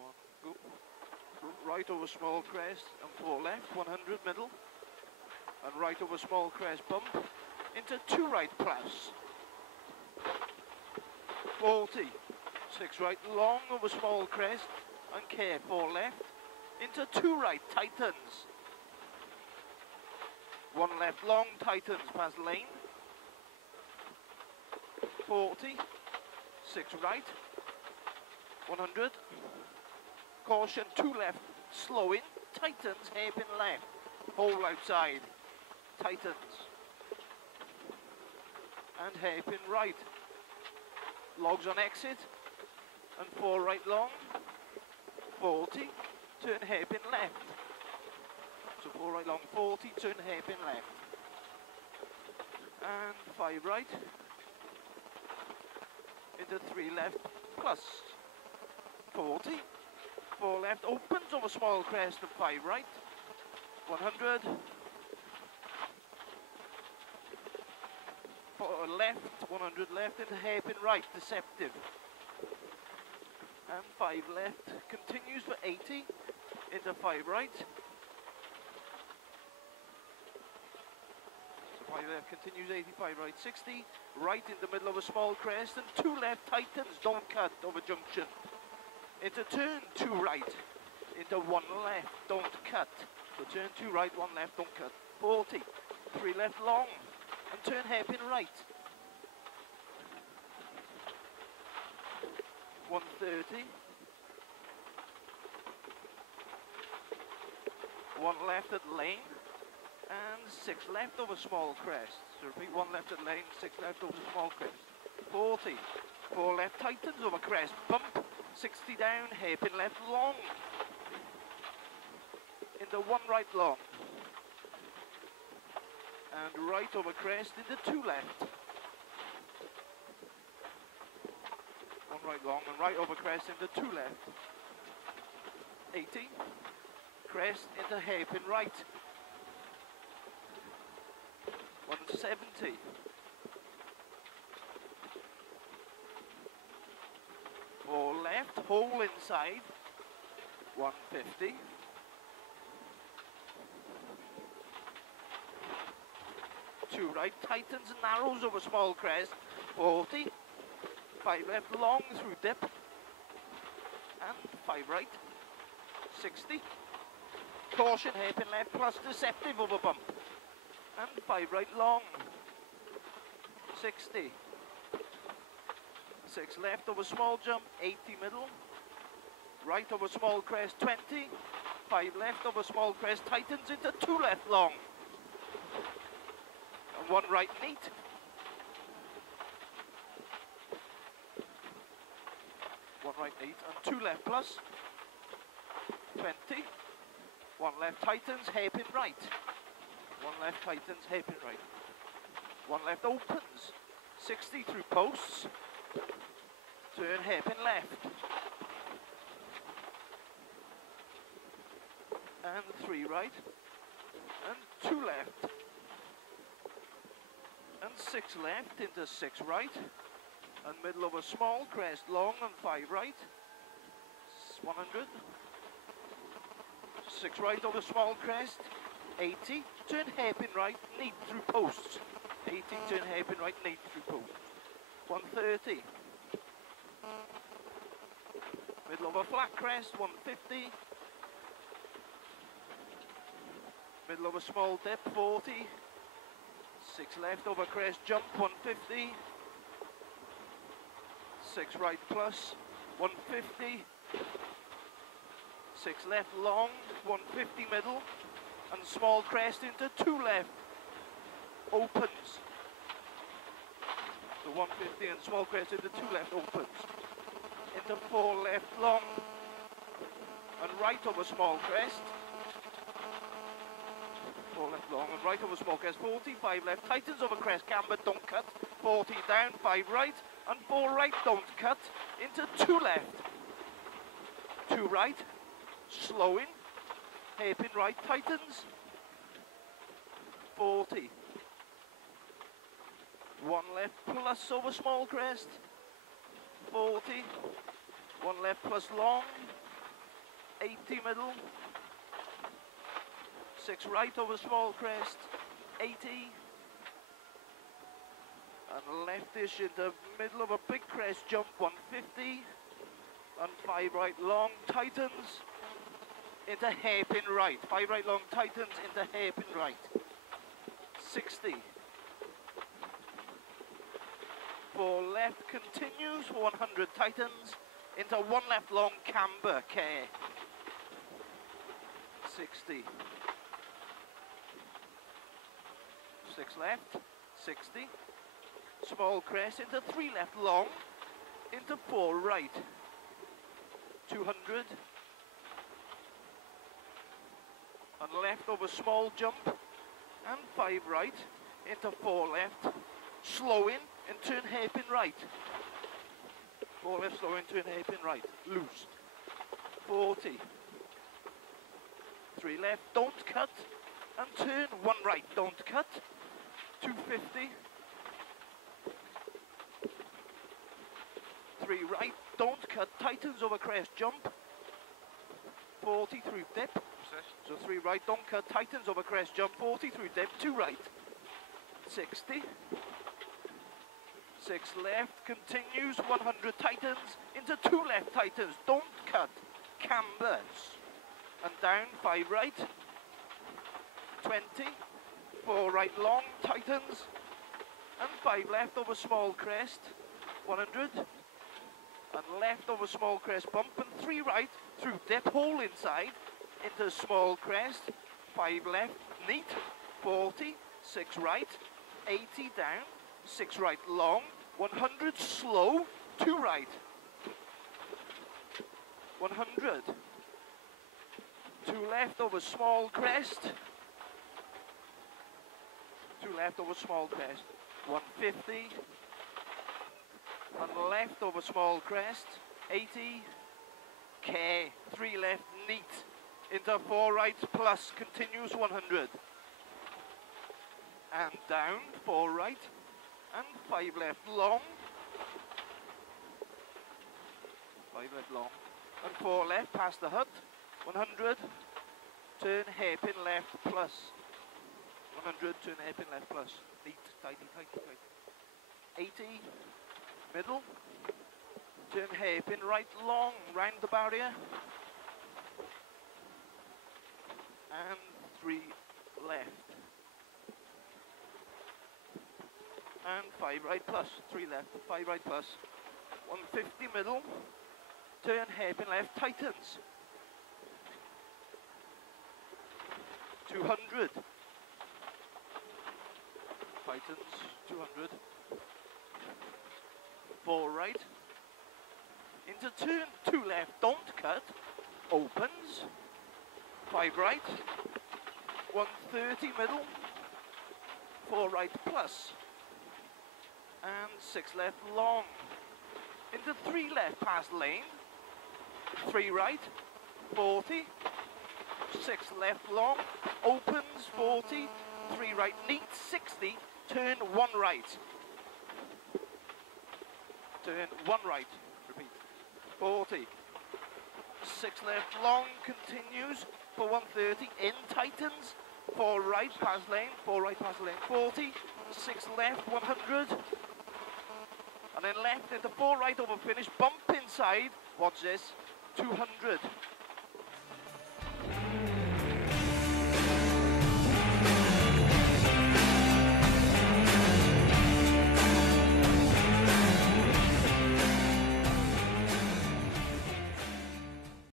one, go. Right over small crest and 4 left, 100 middle. And right over small crest bump into 2 right plus. 40. 6 right long over small crest and care 4 left into 2 right tightens. 1 left long tightens past lane. 40. 6 right. 100. Caution 2 left slow in tightens hairpin left. Hole outside tightens. And hairpin right. Logs on exit and 4 right long. 40. Turn hairpin left. So 4 right long, 40, turn hairpin left. And 5 right. Into 3 left plus. 40. 4 left, opens over small crest and 5 right. 100. 4 left, 100 left into hairpin right, deceptive. And 5 left, continues for 80. Into 5 right. 5 left, continues 85 right, 60. Right in the middle of a small crest and 2 left tightens, don't cut over junction. Into turn 2 right, into 1 left, don't cut. So turn 2 right, 1 left, don't cut. 40, 3 left long, and turn hairpin right. 130. 1 left at lane, and 6 left over small crest. So repeat, 1 left at lane, 6 left over small crest. 40, 4 left tightens over crest, bump. 60 down, hairpin left long. Into 1 right long. And right over crest into 2 left. 1 right long and right over crest into 2 left. 80. Crest into hairpin right. 170. 4 left, hole inside, 150. 2 right, tightens and narrows over small crest, 40. 5 left, long through dip, and 5 right, 60. Caution, hairpin left, plus deceptive over bump, and 5 right, long, 60. 6 left over small jump, 80 middle. Right over small crest, 20. 5 left over small crest, tightens into 2 left long. And 1 right neat. 1 right neat and 2 left plus. 20. 1 left tightens, hairpin right. 1 left tightens, hairpin right. 1 left opens, 60 through posts. Turn hairpin left. And 3 right. And 2 left. And 6 left into 6 right. And middle of a small crest long and 5 right. 100. 6 right over small crest. 80. Turn hairpin right, neat through posts. 80, turn hairpin right, neat through posts. 130. Middle of a flat crest, 150. Middle of a small dip, 40. 6 left over crest, jump, 150. 6 right plus, 150. 6 left long, 150 middle. And small crest into 2 left. Opens. So 150 and small crest into 2 left, opens. Into 4 left long and right over small crest. 4 left long and right over small crest. 40, 5 left, tightens over crest, camber, don't cut. 40 down, 5 right and 4 right, don't cut. Into 2 left. 2 right, slowing. Hairpin right, tightens. 40. 1 left plus over small crest. 40. 1 left plus long. 80 middle, 6 right over small crest, 80, and leftish in the middle of a big crest jump, 150, and 5 right long, tightens, into hairpin right, 5 right long, tightens, into hairpin right, 60, 4 left, continues, 100, tightens, into 1 left long, camber, care, 60, 6 left, 60, small crest, into 3 left long, into 4 right, 200, and left over small jump, and 5 right, into 4 left, slow in, and turn hairpin right, 4 left, slow in, turn hairpin right, loose, 40, 3 left, don't cut, and turn 1 right, don't cut, 250, 3 right, don't cut, tightens over crest jump, 40 through dip, so 3 right, don't cut, tightens over crest jump, 40 through dip, 2 right, 60, 6 left, continues, 100, tightens, into 2 left, tightens, don't cut, cambers, and down, 5 right, 20, 4 right long, tightens, and 5 left over small crest, 100, and left over small crest bump, and 3 right through dip, hole inside, into small crest, 5 left, neat, 40, 6 right, 80 down, 6 right long, 100 slow, 2 right, 100, 2 left over small crest, 2 left over small crest, 150, and left over small crest, 80, care, 3 left, neat, into 4 right plus, continues 100, and down, 4 right, and 5 left long, 5 left long, and 4 left past the hut, 100, turn hairpin left plus, 100, turn hairpin left plus, neat, tighty, tighty, tighty, 80, middle, turn hairpin right long, round the barrier, and 3 left, and 5 right plus, 3 left, 5 right plus, 150 middle, turn hairpin left, tightens, 200, tightens, 200, 4 right, into turn, 2 left, don't cut, opens, 5 right, 130 middle, 4 right plus, and 6 left long, into 3 left past lane, 3 right, 40, 6 left long, opens, 40, 3 right, neat, 60, turn 1 right, turn 1 right, repeat, 40, 6 left long, continues, for 130, in, tightens, 4 right past lane, 4 right past lane, 40, 6 left, 100, and then left into 4 right over finish, bump inside, watch this, 200,